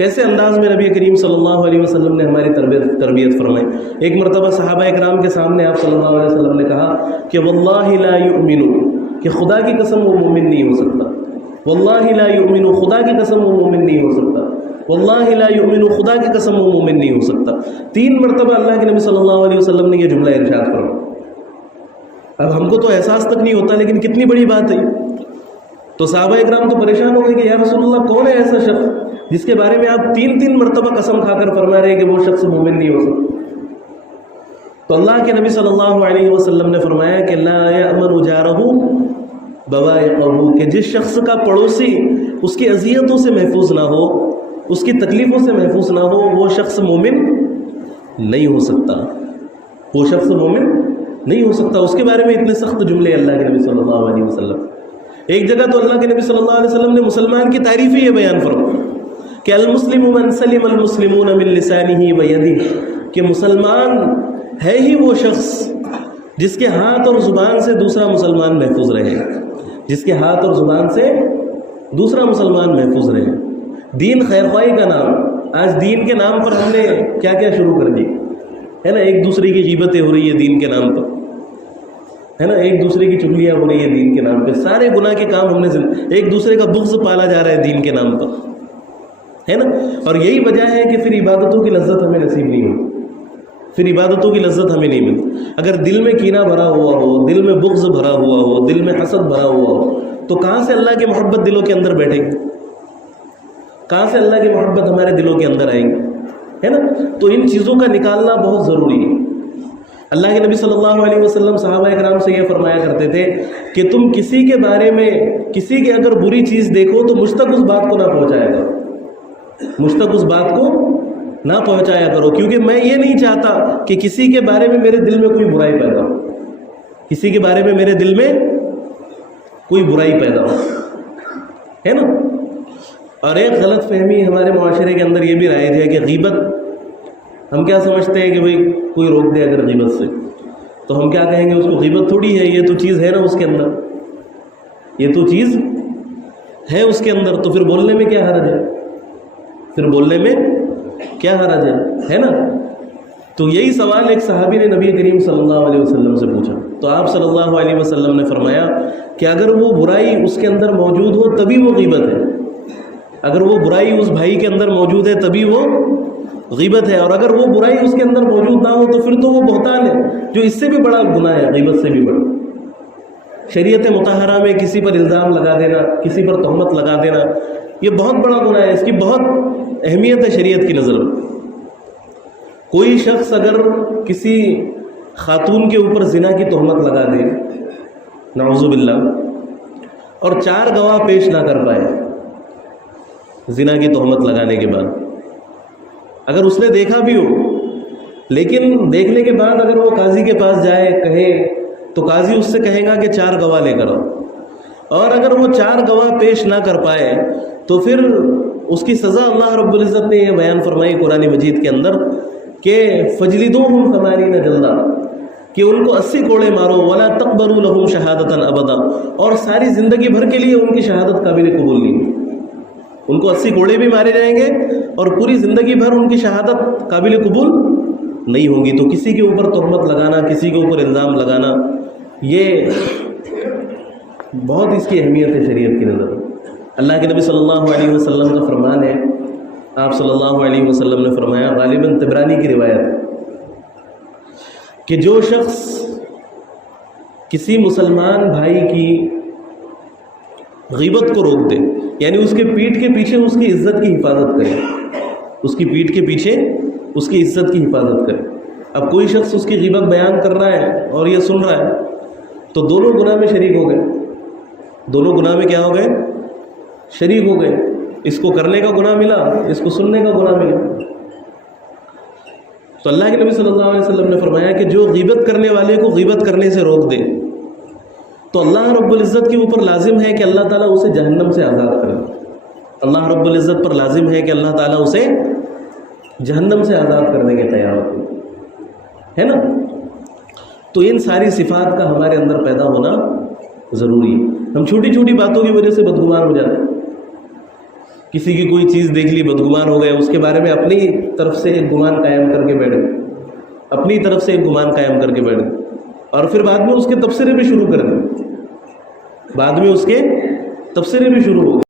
کیسے انداز میں نبی کریم صلی اللہ علیہ وسلم نے ہماری تربیت فرمائی. ایک مرتبہ صحابہ اکرام کے سامنے آپ صلی اللہ علیہ وسلم نے کہا کہ واللہ لا یؤمن، کہ خدا کی قسم وہ مومن نہیں ہو سکتا. واللہ لا یؤمن، خدا کی قسم وہ مومن نہیں ہو سکتا. واللہ لا یؤمن، خدا کی قسم وہ مومن نہیں ہو سکتا. 3 مرتبہ اللہ کے نبی صلی اللہ علیہ وسلم نے یہ جملہ ارشاد فرمایا. اب ہم کو تو احساس تک نہیں ہوتا، لیکن کتنی بڑی بات ہے. تو صحابہ اکرام تو پریشان ہو گئے کہ یا رسول اللہ کون ہے ایسا شخص جس کے بارے میں آپ 3 مرتبہ قسم کھا کر فرما رہے ہیں کہ وہ شخص مومن نہیں ہو سکتا. تو اللہ کے نبی صلی اللہ علیہ وسلم نے فرمایا کہ لا یأمن جارہ بوائقہ، کہ جس شخص کا پڑوسی اس کی اذیتوں سے محفوظ نہ ہو، اس کی تکلیفوں سے محفوظ نہ ہو، وہ شخص مومن نہیں ہو سکتا. وہ شخص مومن نہیں ہو سکتا. اس کے بارے میں اتنے سخت جملے اللہ کے نبی صلی اللہ علیہ وسلم. ایک جگہ تو اللہ کے نبی صلی اللہ علیہ وسلم نے مسلمان کی تعریف ہی یہ بیان فرمائی کہ المسلم من سلم المسلمون من لسانہ و یدہ، کہ مسلمان ہے ہی وہ شخص جس کے ہاتھ اور زبان سے دوسرا مسلمان محفوظ رہے، جس کے ہاتھ اور زبان سے دوسرا مسلمان محفوظ رہے. دین خیرخواہی کا نام. آج دین کے نام پر ہم نے کیا کیا شروع کر دی ہے نا. ایک دوسرے کی غیبتیں ہو رہی ہے دین کے نام پر، ہے نا. ایک دوسرے کی چغلیاں ہو رہی ہے دین کے نام پہ. سارے گناہ کے کام ہم نے ایک دوسرے کا بغض پالا جا رہا ہے دین کے نام پر، ہے نا. اور یہی وجہ ہے کہ پھر عبادتوں کی لذت ہمیں نصیب نہیں ہوتی. پھر عبادتوں کی لذت ہمیں نہیں ملتی. اگر دل میں کینہ بھرا ہوا ہو، دل میں بغض بھرا ہوا ہو، دل میں حسد بھرا ہوا ہو، تو کہاں سے اللہ کی محبت دلوں کے اندر بیٹھے گی؟ کہاں سے اللہ کی محبت ہمارے دلوں کے اندر آئے گی؟ ہے نا. تو ان چیزوں کا نکالنا بہت ضروری ہے. اللہ کے نبی صلی اللہ علیہ وسلم صحابہ اکرام سے یہ فرمایا کرتے تھے کہ تم کسی کے بارے میں کسی کے اگر بری چیز دیکھو تو مجھ تک اس بات کو نہ پہنچایا کرو، مجھ تک اس بات کو نہ پہنچایا کرو، کیونکہ میں یہ نہیں چاہتا کہ کسی کے بارے میں میرے دل میں کوئی برائی پیدا ہو. کسی کے بارے میں میرے دل میں کوئی برائی پیدا ہو، ہے نا. اور ایک غلط فہمی ہمارے معاشرے کے اندر یہ بھی رائج ہے کہ غیبت، ہم کیا سمجھتے ہیں کہ بھئی کوئی روک دے اگر غیبت سے تو ہم کیا کہیں گے اس کو غیبت تھوڑی ہے، یہ تو چیز ہے نا اس کے اندر، یہ تو چیز ہے اس کے اندر، تو پھر بولنے میں کیا حرج ہے؟ پھر بولنے میں کیا حرج ہے نا. تو یہی سوال ایک صحابی نے نبی کریم صلی اللہ علیہ وسلم سے پوچھا. تو آپ صلی اللہ علیہ وسلم نے فرمایا کہ اگر وہ برائی اس کے اندر موجود ہو تبھی وہ غیبت ہے. اگر وہ برائی اس بھائی کے اندر موجود ہے تبھی وہ غیبت ہے، اور اگر وہ برائی اس کے اندر موجود نہ ہو تو پھر تو وہ بہتان ہے، جو اس سے بھی بڑا گناہ ہے، غیبت سے بھی بڑا. شریعت مطہرہ میں کسی پر الزام لگا دینا، کسی پر تہمت لگا دینا، یہ بہت بڑا گناہ ہے. اس کی بہت اہمیت ہے شریعت کی نظر میں. کوئی شخص اگر کسی خاتون کے اوپر زنا کی تہمت لگا دے، نعوذ باللہ، اور 4 گواہ پیش نہ کر پائے زنا کی تہمت لگانے کے بعد، اگر اس نے دیکھا بھی ہو لیکن دیکھنے کے بعد اگر وہ قاضی کے پاس جائے کہے تو قاضی اس سے کہے گا کہ 4 گواہ لے کر آؤ، اور اگر وہ 4 گواہ پیش نہ کر پائے تو پھر اس کی سزا اللہ رب العزت نے یہ بیان فرمائی قرآن مجید کے اندر کہ فجلدوہم 80 جلدہ، کہ ان کو 80 کوڑے مارو، ولا تقبلوا لهم شہادتا ابدا، اور ساری زندگی بھر کے لیے ان کی شہادت قابل قبول نہیں. ان کو 80 کوڑے بھی مارے جائیں گے اور پوری زندگی بھر ان کی شہادت قابل قبول نہیں ہوگی. تو کسی کے اوپر تہمت لگانا، کسی کے اوپر الزام لگانا، یہ بہت اس کی اہمیت ہے شریعت کی نظر. اللہ کے نبی صلی اللہ علیہ وسلم کا فرمان ہے، آپ صلی اللہ علیہ وسلم نے فرمایا، غالباً طبرانی کی روایت، کہ جو شخص کسی مسلمان بھائی کی غیبت کو روک دے، یعنی اس کے پیٹھ کے پیچھے اس کی عزت کی حفاظت کرے، اس کی پیٹھ کے پیچھے اس کی عزت کی حفاظت کرے. اب کوئی شخص اس کی غیبت بیان کر رہا ہے اور یہ سن رہا ہے تو دونوں گناہ میں شریک ہو گئے. دونوں گناہ میں کیا ہو گئے؟ شریک ہو گئے. اس کو کرنے کا گناہ ملا، اس کو سننے کا گناہ ملا. تو اللہ کے نبی صلی اللہ علیہ وسلم نے فرمایا کہ جو غیبت کرنے والے کو غیبت کرنے سے روک دے تو اللہ رب العزت کے اوپر لازم ہے کہ اللہ تعالیٰ اسے جہنم سے آزاد کرے. اللہ رب العزت پر لازم ہے کہ اللہ تعالیٰ اسے جہنم سے آزاد کرنے کے تیار ہے نا. تو ان ساری صفات کا ہمارے اندر پیدا ہونا ضروری ہے. ہم چھوٹی چھوٹی باتوں کی وجہ سے بدگمان ہو جاتے ہیں. کسی کی کوئی چیز دیکھ لی بدگمان ہو گئے، اس کے بارے میں اپنی طرف سے ایک گمان قائم کر کے بیٹھ گئے، اپنی طرف سے ایک گمان قائم کر کے بیٹھ گئے، اور پھر بعد میں اس کے تبصرے بھی شروع کر دیں، بعد میں اس کے تبصرے بھی شروع ہو گئے۔